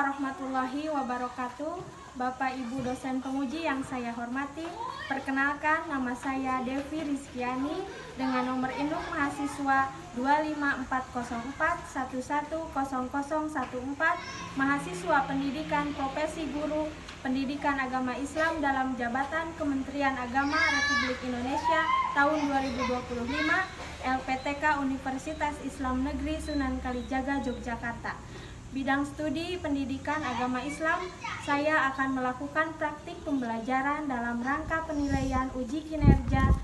warahmatullahi wabarakatuh. Bapak Ibu dosen penguji yang saya hormati, perkenalkan nama saya Devi Rizkiani dengan nomor induk mahasiswa 25404110014, mahasiswa pendidikan profesi guru pendidikan agama Islam dalam jabatan Kementerian Agama Republik Indonesia tahun 2025, LPTK Universitas Islam Negeri Sunan Kalijaga, Yogyakarta. Bidang studi pendidikan agama Islam, saya akan melakukan praktik pembelajaran dalam rangka penilaian uji kinerja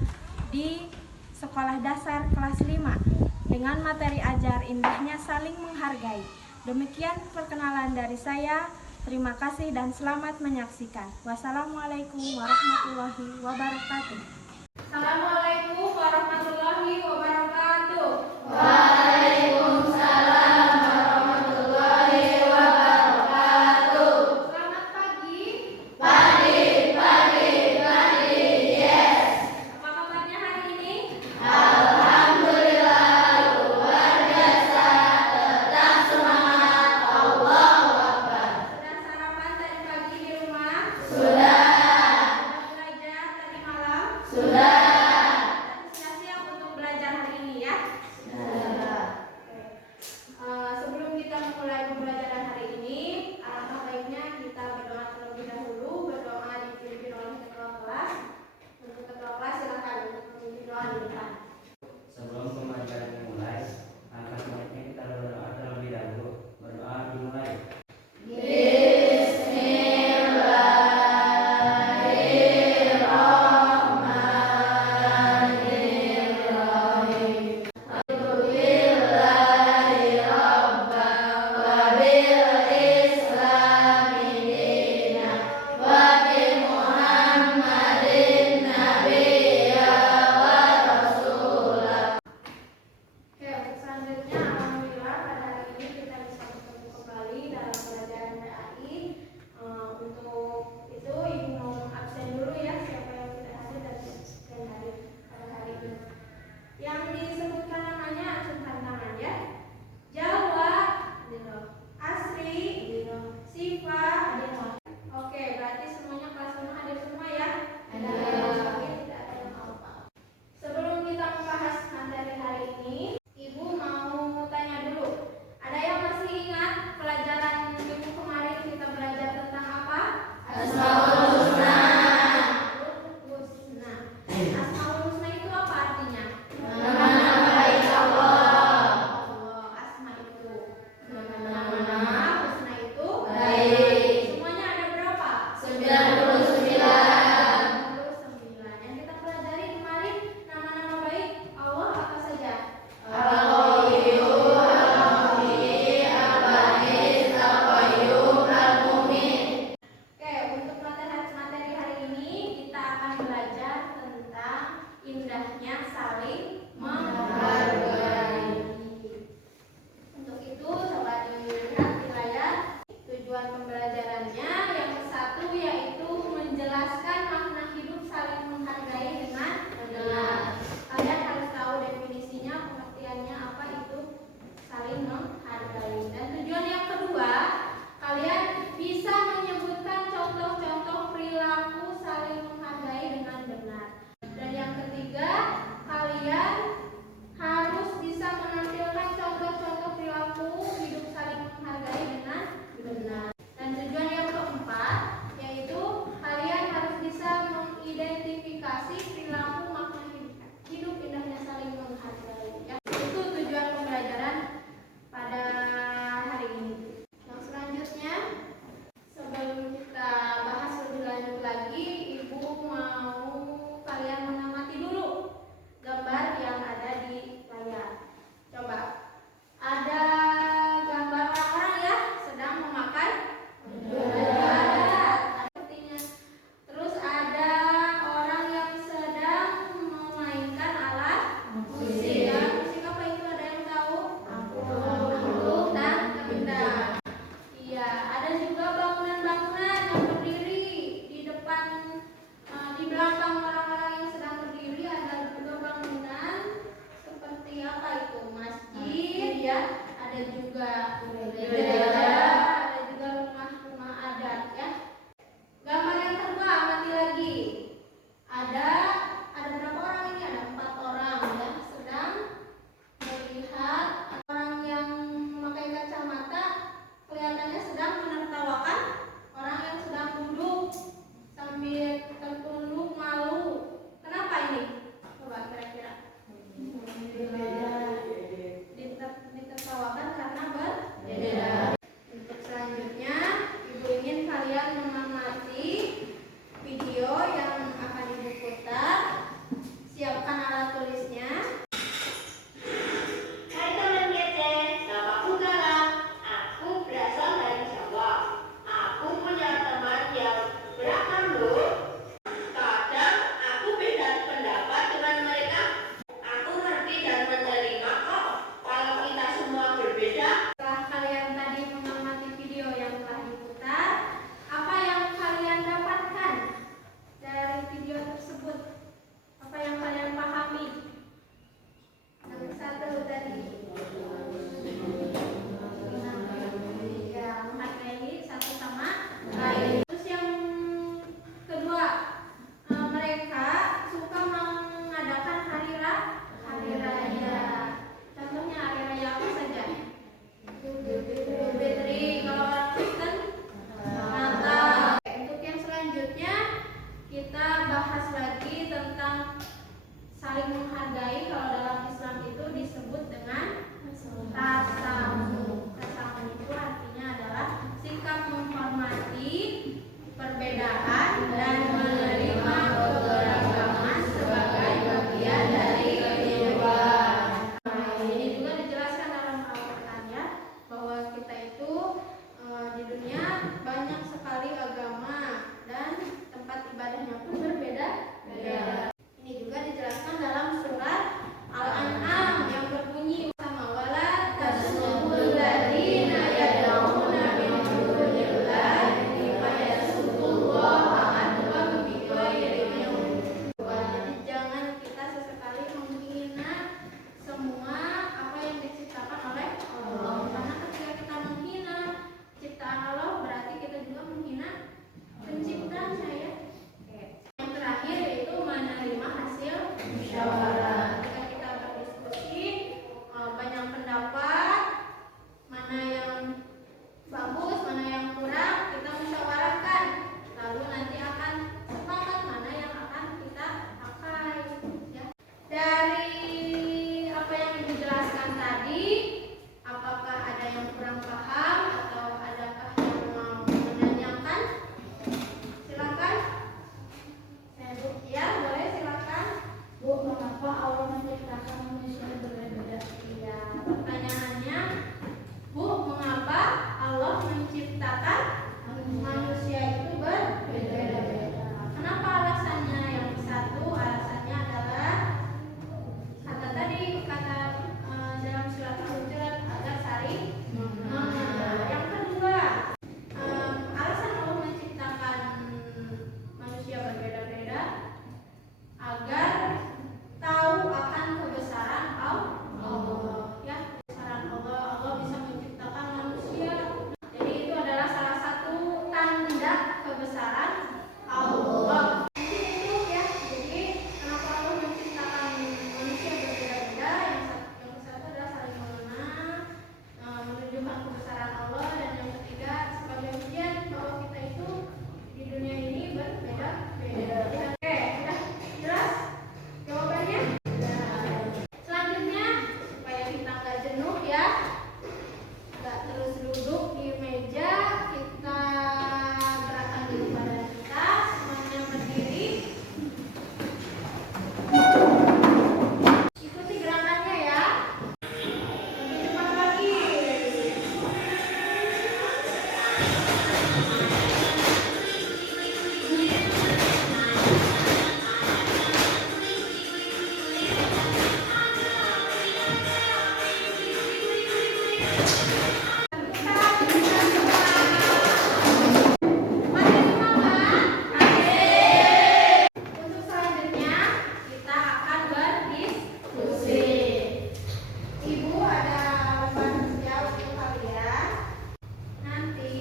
di sekolah dasar kelas 5 dengan materi ajar indahnya saling menghargai. Demikian perkenalan dari saya. Terima kasih dan selamat menyaksikan. Wassalamualaikum warahmatullahi wabarakatuh. Assalamualaikum warahmatullahi wabarakatuh. Waalaikumsalam warahmatullahi wabarakatuh. Selamat pagi. Pagi, yes. Apa kabarnya hari ini? Alhamdulillah luar biasa, tetap semangat, Allahu Akbar. Sudah sarapan tadi pagi di rumah? Sudah, Sudah belajar tadi malam? sudah. Sudah siap untuk belajar hari ini ya? Sebelum kita memulai pembelajaran hari ini, alangkah baiknya kita berdoa terlebih dahulu. Berdoa dipimpin oleh ketua kelas. Untuk ketua kelas silakan untuk memimpin doa di depan. Sebelum pembelajaran dimulai, angkat sebaiknya kita berdoa terlebih dahulu. Berdoa dimulai. Bismillahirrahmanirrahim. Alhamdulillahi rabban wa bil islami dinan wa bi Muhammadin nabiyya wa rasulah. Oke, untuk selanjutnya, alhamdulillah pada hari ini kita bisa bertemu kembali dalam pelajaran PAI. Untuk itu ibu mau absen dulu ya, siapa yang tidak hadir dan hadir pada hari ini. Yang disebutkan namanya acungkan tangan ya. Jawa, Asri, Siva, Oke, berarti semuanya kelas 5 hadir semua ya. Oke, tidak ada yang lupa. Sebelum kita membahas materi hari ini, Ibu mau tanya dulu. Ada yang masih ingat pelajaran minggu kemarin kita belajar tentang apa? Asmaul Husna. Husna. Asmaul Husna itu apa artinya? Nama-nama baik Allah. Asma itu nama-nama, Husna itu Baik. Semuanya ada berapa? 99. 99. Yang kita pelajari kemarin nama-nama baik Allah apa saja? Al-Qawiyyu, Al-Muhyi, Al-Ba'is, Al-Qayyum, Al-Mu'min. Oke, untuk materi hari ini kita akan belajar tentang indahnya saling menghargai. Untuk itu coba dilihat di layar tujuan pembelajarannya. Yang satu yaitu menjelaskan makna hidup saling menghargai dengan benar. Kalian harus tahu definisinya, pengertiannya apa itu saling menghargai. Dan tujuan yang kedua, kalian bisa menyebutkan contoh-contoh perilaku saling menghargai dengan benar. Dan yang ketiga, kalian harus bisa menampilkan contoh-contoh perilaku hidup saling menghargai dengan benar. Dan tujuan yang keempat, yaitu kalian harus bisa mengidentifikasi perilaku makna hidup indahnya saling menghargai. Itu tujuan pembelajaran pada hari ini. Yang selanjutnya, sebelum kita bahas lebih lanjut lagi, Ibu mau kalian mengamati dulu gambar yang ada di layar. Coba, ada gambar orang-orang ya sedang memakan. Ada sepertinya. Terus ada orang yang sedang memainkan alat musik. Musik apa itu? Ada yang tahu? Angklung dan gendang. Iya, ada juga bangunan-bangunan yang berdiri di depan, di belakang orang-orang yang sedang berdiri. Ada juga bangunan seperti apa itu? Masjid ya. Ada juga bendera, ada juga kita itu di dunia banyak sekali agama dan tempat ibadahnya pun berbeda-beda. Ini juga dijelaskan dalam surat Al-An'am yang berbunyi sama wala tasubul ladzina yad'una min dunillahi fa yasubbullaha adwan bighairi ilmin. Jadi jangan kita sesekali menghina semua apa yang diciptakan oleh Allah. Karena ketika kita menghina ciptaan Allah berarti kita juga menghina penciptanya ya. Yang terakhir yaitu menerima hasil musyawarah. Ketika kita berdiskusi banyak pendapat, mana yang bagus, mana yang kurang, kita musyawarahkan. Lalu nanti akan sepakat mana yang akan kita pakai. Ya. Dari apa yang Ibu jelaskan tadi, apakah ada yang kurang paham atau adakah yang mau menanyakan? Silakan. Ya, boleh silakan. Bu, mengapa Allah menciptakan manusia berbeda-beda? Iya, pertanyaannya, Bu, mengapa Allah menciptakan manusia itu berbeda-beda? Kenapa alasannya? Yang satu alasannya adalah kata dalam surat Al-Hujurat agar saling mengenal. Yang kedua, alasan Allah menciptakan manusia berbeda-beda agar tahu akan kebesaran Allah. Ya, kebesaran Allah. Allah bisa menciptakan manusia. Jadi itu adalah salah satu tanda kebesaran Allah. Itu ya. Jadi kenapa Allah menciptakan manusia berbeda-beda? Yang satu adalah saling mengenal, menunjukkan kebesaran Allah, dan yang ketiga sebagai ujian bahwa kita itu di dunia ini berbeda-beda. Oke, sudah jelas jawabannya? Selanjutnya supaya kita nggak jenuh ya, nggak terus duduk di meja, kita gerakan dulu badan kita, semuanya berdiri. Ikuti gerakannya ya. Lebih cepat lagi. Untuk selanjutnya kita akan berdiskusi. Ibu ada lembar kerja untuk kalian. Nanti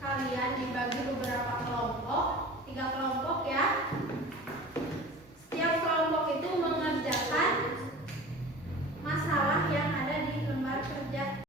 kalian dibagi beberapa kelompok, 3 kelompok ya. Setiap kelompok itu mengerjakan masalah yang ada di lembar kerja.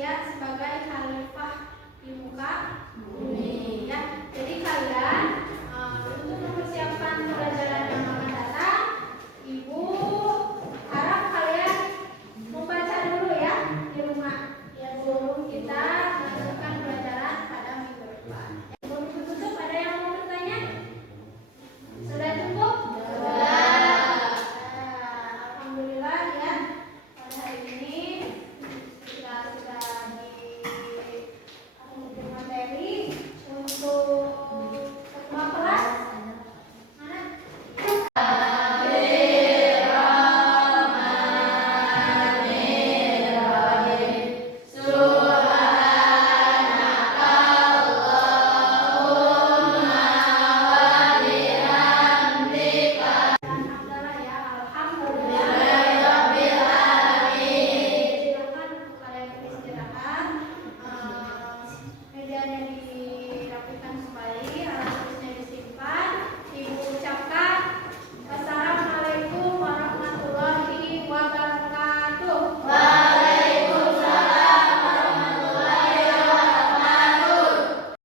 manusia sebagai khalifah di muka bumi.